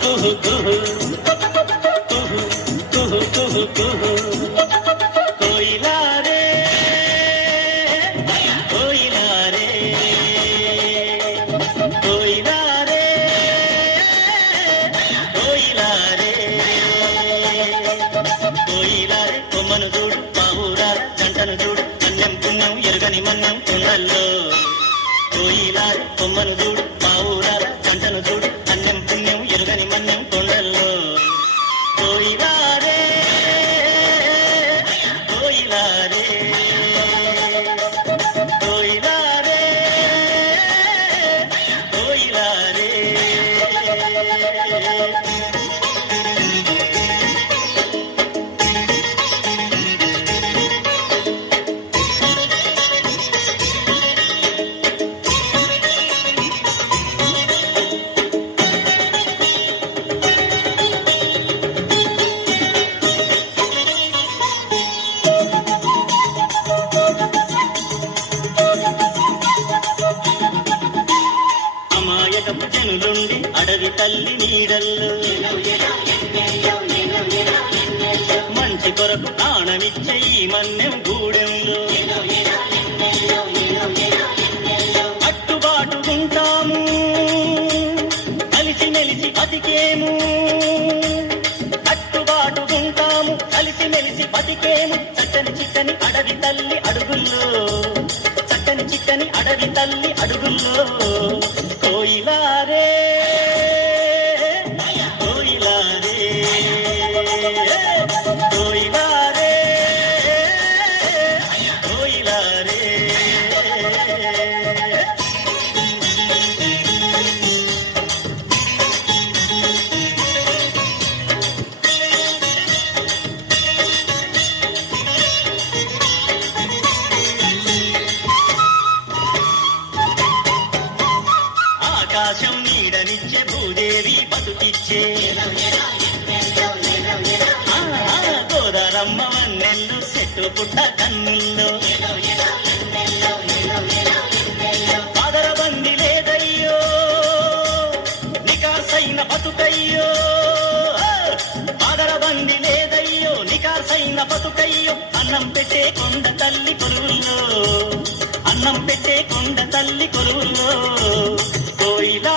కుహు కుహు కుహు కుహు కుహు కుహు కోయిలా రే కోయిలా రే కోయిలా రే కోయిలా రే కోయిలా రే కొమ్మను చూడు పావురాల జంటను చూడు అన్నం పుణ్యం ఎరుగని మన్యం కుండల్లో కోయిలా రే కొమ్మను చూడు పావురాల జంటను చూడు అన్నం పుణ్యం ఎరుగని మన్యం కొండల్లో కోయిలా రే కోయిలా రే కోయిలా రే కోయిలా రే అమాయకపు జనులుండి అడవి తల్లి నీడల్లో మంచి కొరకు ప్రాణమిచ్చే ఈ మన్నెం గూడెంలో అట్టుబాటుకుంటాము కలిసి మెలిసి బతికేము అట్టుబాటుకుంటాము కలిసి మెలిసి బతికేము చక్కని చిక్కని అడవి తల్లి అడుగుల్లో చక్కని చిక్కని అడవి తల్లి అడుగుల్లో కోయిలా రే కోయిలా రే కోయిలా రే కోయిలా రే ఆకాశం నీడనిచ్చే భూదేవి బతుకిచ్చే గోదారమ్మ వన్నెల్లు చెట్టు పుట్ట కన్నుల్లో ఆదరబంది లేదయ్యో నికార్సైన బతుకయ్యో ఆదరబంది లేదయ్యో నికార్సైన బతుకయ్యో అన్నం పెట్టే కొండ తల్లి కొలువుల్లో అన్నం పెట్టే కొండ తల్లి కొలువుల్లో కోయిలా